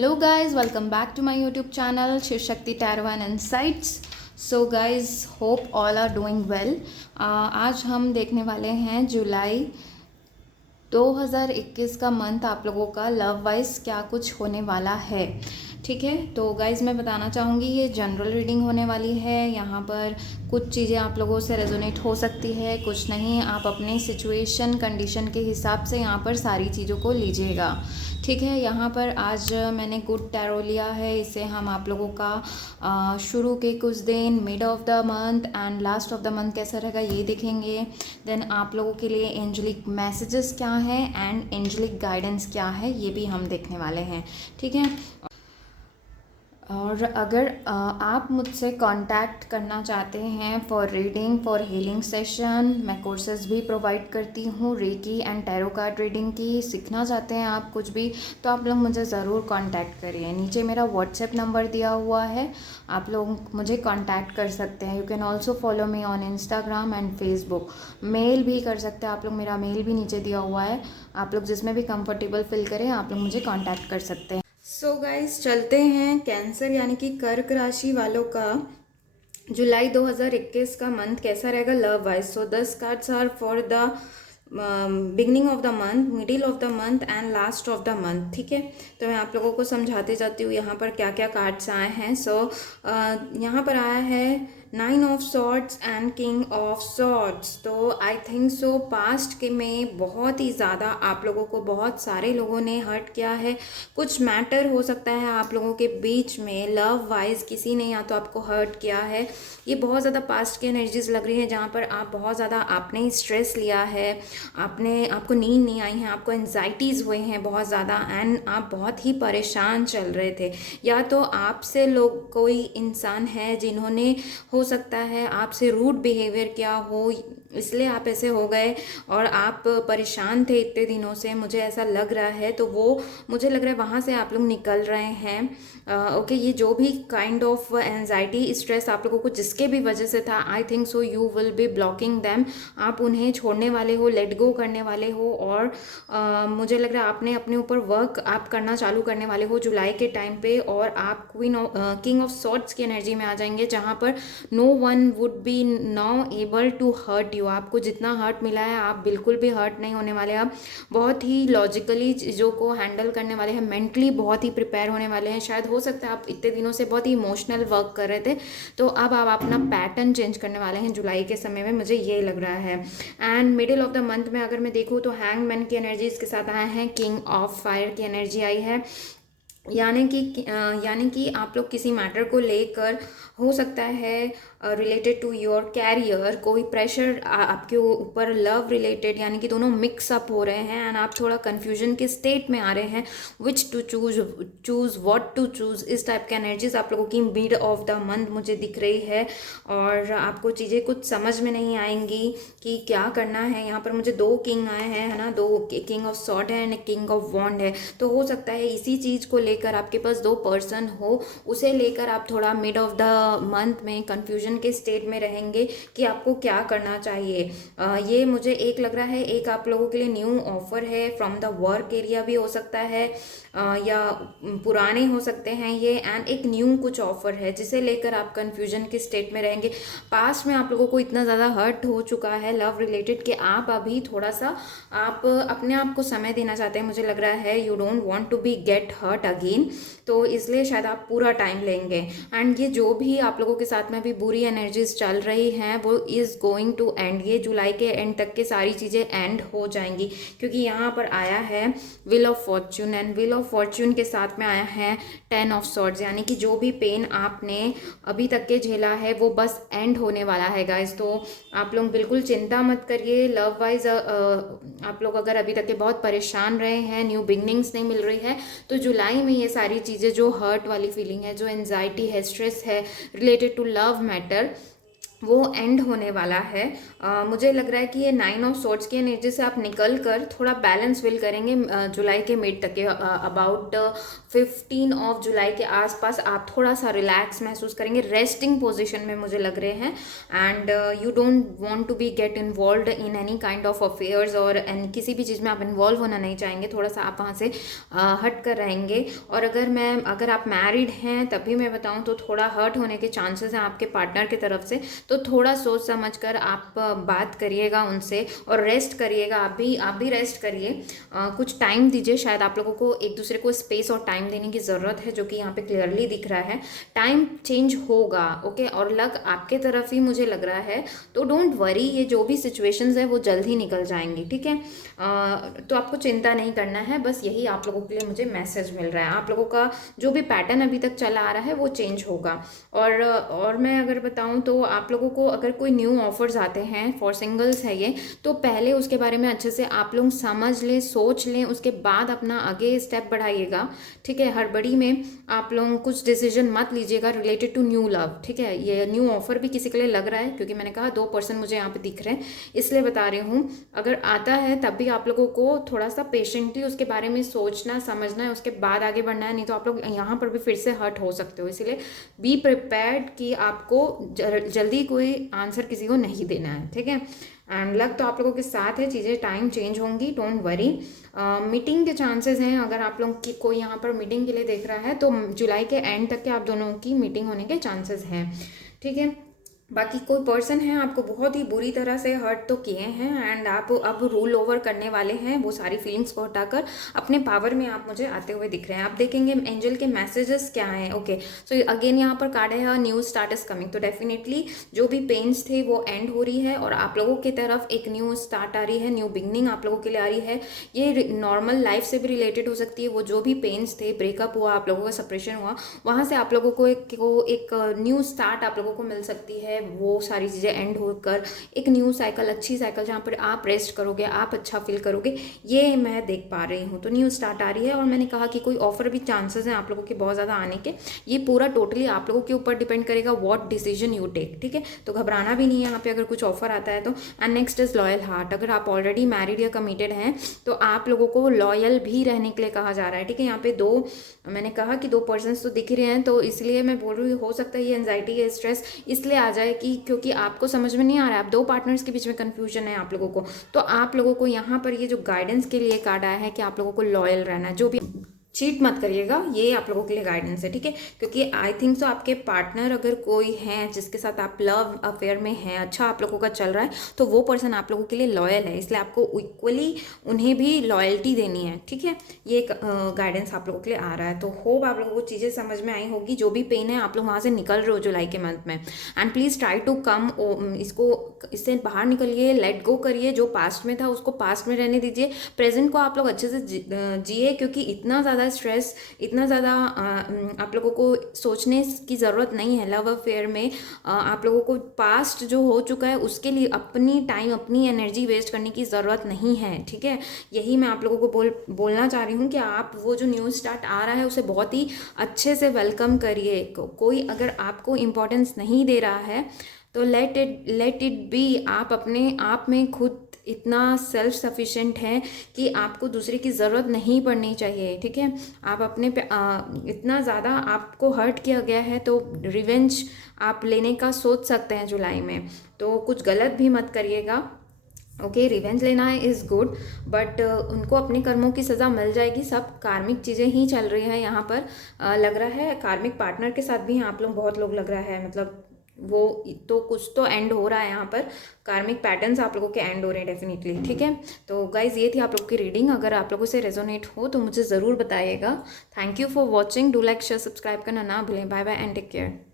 Hello guys, welcome back to my YouTube channel Shiv Shakti Tarot and Insights. So guys, hope all are doing well. आज हम देखने वाले हैं जुलाई 2021 का month आप लोगों का लव वाइज क्या कुछ होने वाला है। ठीक है, तो गाइज़ मैं बताना चाहूँगी ये जनरल रीडिंग होने वाली है। यहाँ पर कुछ चीज़ें आप लोगों से रेजोनेट हो सकती है, कुछ नहीं। आप अपनी सिचुएशन कंडीशन के हिसाब से यहाँ पर सारी चीज़ों को लीजिएगा। ठीक है, यहाँ पर आज मैंने गुड टैरो लिया है। इसे हम आप लोगों का शुरू के कुछ दिन, mid of the month and last of the month कैसा रहेगा ये देखेंगे। देन आप लोगों के लिए एंजलिक मैसेजेस क्या हैं एंड एंजलिक गाइडेंस क्या है ये भी हम देखने वाले हैं। ठीक है, और अगर आप मुझसे कांटेक्ट करना चाहते हैं for reading, for healing session, मैं कोर्सेज भी प्रोवाइड करती हूँ recce and tarot card reading की। सीखना चाहते हैं आप कुछ भी तो आप लोग मुझे ज़रूर कांटेक्ट करिए। नीचे मेरा व्हाट्सएप नंबर दिया हुआ है, आप लोग मुझे कांटेक्ट कर सकते हैं। You can also follow me on Instagram and Facebook. Mail भी कर सकते हैं आप लोग, मेरा मेल भी नीचे दिया हुआ है। आप लोग जिसमें भी कंफर्टेबल फील करें आप लोग मुझे कॉन्टैक्ट कर सकते हैं। सो गाइस, चलते हैं कैंसर यानी कि कर्क राशि वालों का जुलाई 2021 का मंथ कैसा रहेगा love wise. So 10 cards are for the beginning of the month, middle of the month and last of the month. ठीक है, तो मैं आप लोगों को समझाते जाती हूँ यहाँ पर क्या क्या कार्ड्स आए हैं। सो यहाँ पर आया है 9 of swords and king of swords. तो आई थिंक सो पास्ट के में बहुत ही ज़्यादा आप लोगों को बहुत सारे लोगों ने हर्ट किया है। कुछ मैटर हो सकता है आप लोगों के बीच में लव वाइज किसी ने या तो आपको हर्ट किया है। ये बहुत ज़्यादा पास्ट की एनर्जीज लग रही है जहाँ पर आप बहुत ज़्यादा आपने स्ट्रेस लिया है, आपको नींद नहीं आई है, आपको एंजाइटीज़ हुए हैं बहुत ज़्यादा एंड आप बहुत ही परेशान चल रहे थे। या तो आपसे लोग कोई इंसान है जिन्होंने हो सकता है आपसे रूड बिहेवियर किया हो, इसलिए आप ऐसे हो गए और आप परेशान थे इतने दिनों से, मुझे ऐसा लग रहा है। तो वो मुझे लग रहा है वहाँ से आप लोग निकल रहे हैं। ओके, ये जो भी काइंड ऑफ एंजाइटी स्ट्रेस आप लोगों को जिसके भी वजह से था, I think so you will be blocking them. आप उन्हें छोड़ने वाले हो, लेट गो करने वाले हो और मुझे लग रहा है आपने अपने ऊपर वर्क आप करना चालू करने वाले हो जुलाई के टाइम पे। और आप किंग ऑफ सॉर्ड्स की एनर्जी में आ जाएंगे जहाँ पर no one would be now able to hurt you. आपको जितना हर्ट मिला है आप बिल्कुल भी हर्ट नहीं होने वाले। आप बहुत ही लॉजिकली चीज़ों को हैंडल करने वाले हैं, मेंटली बहुत ही प्रिपेयर होने वाले हैं। शायद हो सकता है आप इतने दिनों से बहुत ही इमोशनल वर्क कर रहे थे, तो अब आप अपना पैटर्न चेंज करने वाले हैं जुलाई के समय में, मुझे ये लग रहा है। And middle of the month में अगर मैं देखूँ तो हैंगमैन की एनर्जी इसके साथ आए हैं, किंग ऑफ फायर की एनर्जी आई है। यानी कि आप लोग किसी मैटर को लेकर हो सकता है रिलेटेड टू योर कैरियर कोई प्रेशर आपके ऊपर, लव रिलेटेड, यानी कि दोनों मिक्स अप हो रहे हैं एंड आप थोड़ा कन्फ्यूजन के स्टेट में आ रहे हैं, which to choose what to choose. इस टाइप के एनर्जीज आप लोगों की मिड ऑफ द मंथ मुझे दिख रही है और आपको चीज़ें कुछ समझ में नहीं आएंगी कि क्या करना है। यहाँ पर मुझे 2 किंग आए हैं, है ना, 2 किंग ऑफ सॉर्ड है एंड किंग ऑफ वॉन्ड है। तो हो सकता है इसी चीज़ को लेकर आपके पास 2 पर्सन हो, उसे लेकर आप थोड़ा मिड ऑफ द मंथ में कंफ्यूजन के स्टेट में रहेंगे कि आपको क्या करना चाहिए। ये मुझे एक लग रहा है, एक आप लोगों के लिए न्यू ऑफर है फ्रॉम द वर्क एरिया भी हो सकता है या पुराने हो सकते हैं ये, एंड एक न्यू कुछ ऑफर है जिसे लेकर आप कंफ्यूजन के स्टेट में रहेंगे। पास्ट में आप लोगों को इतना ज़्यादा हर्ट हो चुका है लव रिलेटेड कि आप अभी थोड़ा सा आप अपने आप को समय देना चाहते हैं, मुझे लग रहा है। You don't want to be get hurt again, तो इसलिए शायद आप पूरा टाइम लेंगे। एंड ये जो भी आप लोगों के साथ में अभी बुरी एनर्जीज चल रही हैं वो इज़ गोइंग टू एंड। ये जुलाई के एंड तक के सारी चीज़ें एंड हो जाएंगी, क्योंकि यहाँ पर आया है wheel of Fortune and wheel of Fortune के साथ में आया है 10 ऑफ सॉर्ड्स, यानी कि जो भी पेन आपने अभी तक के झेला है वो बस एंड होने वाला है गाइस। तो आप लोग बिल्कुल चिंता मत करिए। लव वाइज आप लोग अगर अभी तक के बहुत परेशान रहे हैं, न्यू बिगनिंग्स नहीं मिल रही है, तो जुलाई में ये सारी चीज़ें जो हर्ट वाली फीलिंग है, जो एंजाइटी है, स्ट्रेस है रिलेटेड टू लव मैटर, वो एंड होने वाला है। मुझे लग रहा है कि ये 9 ऑफ सोर्ड्स की एनर्जी से आप निकल कर थोड़ा बैलेंस फील करेंगे जुलाई के मिड तक के, अबाउट 15 ऑफ जुलाई के आसपास आप थोड़ा सा रिलैक्स महसूस करेंगे, रेस्टिंग पोजीशन में मुझे लग रहे हैं। And you don't want to be get involve in any kind of affairs, और किसी भी चीज़ में आप इन्वॉल्व होना नहीं चाहेंगे, थोड़ा सा आप वहाँ से हट कर रहेंगे। और अगर आप मैरिड हैं तब भी मैं बताऊँ तो थोड़ा हर्ट होने के चांसेस हैं आपके पार्टनर की तरफ से, तो थोड़ा सोच समझ कर आप बात करिएगा उनसे और रेस्ट करिएगा। आप भी रेस्ट करिए, कुछ टाइम दीजिए। शायद आप लोगों को एक दूसरे को स्पेस और टाइम देने की ज़रूरत है, जो कि यहाँ पे क्लियरली दिख रहा है। टाइम चेंज होगा, ओके, और लग आपके तरफ ही मुझे लग रहा है, तो डोंट वरी, ये जो भी सिचुएशंस है वो जल्द ही निकल जाएंगी, ठीक है। तो आपको चिंता नहीं करना है, बस यही आप लोगों के लिए मुझे मैसेज मिल रहा है। आप लोगों का जो भी पैटर्न अभी तक चला आ रहा है वो चेंज होगा। और मैं अगर बताऊँ तो आप लोगों को अगर कोई न्यू ऑफर्स आते हैं, फॉर सिंगल्स है ये, तो पहले उसके बारे में अच्छे से आप लोग समझ लें, सोच लें, उसके बाद अपना आगे स्टेप बढ़ाइएगा, ठीक है। हड़बड़ी में आप लोग कुछ डिसीजन मत लीजिएगा रिलेटेड टू न्यू लव, ठीक है। ये न्यू ऑफर भी किसी के लिए लग रहा है, क्योंकि मैंने कहा 2% मुझे यहाँ पे दिख रहे हैं, इसलिए बता रही हूँ। अगर आता है तब भी आप लोगों को थोड़ा सा पेशेंटली उसके बारे में सोचना समझना है, उसके बाद आगे बढ़ना है, नहीं तो आप लोग यहाँ पर भी फिर से हर्ट हो सकते हो। इसीलिए बी प्रिपेयर्ड कि आपको जल्दी कोई आंसर किसी को नहीं देना है, ठीक है। एंड लक तो आप लोगों के साथ है, चीज़ें टाइम चेंज होंगी, डोंट वरी। मीटिंग के चांसेस हैं, अगर आप लोग की कोई यहाँ पर मीटिंग के लिए देख रहा है तो जुलाई के एंड तक के आप दोनों की मीटिंग होने के चांसेस हैं, ठीक है। बाकी कोई पर्सन है आपको बहुत ही बुरी तरह से हर्ट तो किए हैं, एंड आप अब रूल ओवर करने वाले हैं वो सारी फीलिंग्स को हटाकर अपने पावर में आप मुझे आते हुए दिख रहे हैं। आप देखेंगे एंजल के मैसेजेस क्या हैं, ओके। सो अगेन यहाँ पर कार्ड है न्यू स्टार्ट इज कमिंग, तो डेफिनेटली जो भी पेन्स थे वो एंड हो रही है और आप लोगों की तरफ एक न्यू स्टार्ट आ रही है, न्यू बिगनिंग आप लोगों के लिए आ रही है। ये नॉर्मल लाइफ से भी रिलेटेड हो सकती है, वो जो भी पेन्स थे, ब्रेकअप हुआ, आप लोगों का सेपरेशन हुआ, वहाँ से आप लोगों को एक न्यू स्टार्ट आप लोगों को मिल सकती है। वो सारी चीज़ें एंड होकर एक न्यू साइकिल, अच्छी साइकिल जहाँ पर आप रेस्ट करोगे, आप अच्छा फील करोगे, ये मैं देख पा रही हूँ। तो न्यू स्टार्ट आ रही है, और मैंने कहा कि कोई ऑफर भी चांसेस हैं आप लोगों के बहुत ज़्यादा आने के। ये पूरा टोटली आप लोगों के ऊपर डिपेंड करेगा व्हाट डिसीजन यू टेक, ठीक है। तो घबराना भी नहीं है यहाँ पे अगर कुछ ऑफर आता है तो। And next is loyal heart. अगर आप ऑलरेडी मैरिड या कमिटेड हैं तो आप लोगों को लॉयल भी रहने के लिए कहा जा रहा है, ठीक है। यहाँ पे मैंने कहा कि 2 पर्सन्स तो दिख ही रहे हैं, तो इसलिए मैं बोल रही हूँ हो सकता है ये एंजाइटी या स्ट्रेस इसलिए आ जाए कि क्योंकि आपको समझ में नहीं आ रहा है, आप 2 पार्टनर्स के बीच में कंफ्यूजन है आप लोगों को। तो आप लोगों को यहाँ पर ये जो गाइडेंस के लिए कार्ड आया है कि आप लोगों को लॉयल रहना है, जो भी चीट मत करिएगा, ये आप लोगों के लिए गाइडेंस है, ठीक है। क्योंकि आई थिंक सो आपके पार्टनर अगर कोई है जिसके साथ आप लव अफेयर में हैं, अच्छा आप लोगों का चल रहा है, तो वो पर्सन आप लोगों के लिए लॉयल है, इसलिए आपको इक्वली उन्हें भी लॉयल्टी देनी है, ठीक है। ये एक गाइडेंस आप लोगों के लिए आ रहा है। तो होप आप लोगों को चीज़ें समझ में आई होगी, जो भी पेन है आप लोग वहाँ से निकल रहे हो जुलाई के मंथ में। And please try to come, इससे बाहर निकलिए, लेट गो करिए, जो पास्ट में था उसको पास्ट में रहने दीजिए, प्रेजेंट को आप लोग अच्छे से जिए, क्योंकि इतना ज़्यादा स्ट्रेस, इतना ज़्यादा आप लोगों को सोचने की ज़रूरत नहीं है लव अफेयर में। आप लोगों को पास्ट जो हो चुका है उसके लिए अपनी टाइम, अपनी एनर्जी वेस्ट करने की ज़रूरत नहीं है, ठीक है। यही मैं आप लोगों को बोलना चाह रही हूँ कि आप वो जो न्यू स्टार्ट आ रहा है उसे बहुत ही अच्छे से वेलकम करिए। कोई अगर आपको इम्पोर्टेंस नहीं दे रहा है तो लेट इट बी। आप अपने आप में खुद इतना सेल्फ सफिशिएंट है कि आपको दूसरे की ज़रूरत नहीं पड़नी चाहिए, ठीक है। आप अपने पे इतना ज़्यादा आपको हर्ट किया गया है तो रिवेंज आप लेने का सोच सकते हैं जुलाई में, तो कुछ गलत भी मत करिएगा, ओके। रिवेंज लेना है इज़ गुड, बट उनको अपने कर्मों की सज़ा मिल जाएगी। सब कार्मिक चीज़ें ही चल रही हैं यहाँ पर। लग रहा है कार्मिक पार्टनर के साथ भी हैं आप लोग, बहुत लोग लग रहा है, मतलब वो तो कुछ तो एंड हो रहा है यहाँ पर, कार्मिक पैटर्न्स आप लोगों के एंड हो रहे हैं डेफिनेटली, ठीक है। तो गाइज ये थी आप लोग की रीडिंग, अगर आप लोगों से रेजोनेट हो तो मुझे ज़रूर बताइएगा। Thank you for watching, do like share subscribe करना ना भूलें। Bye bye and take care.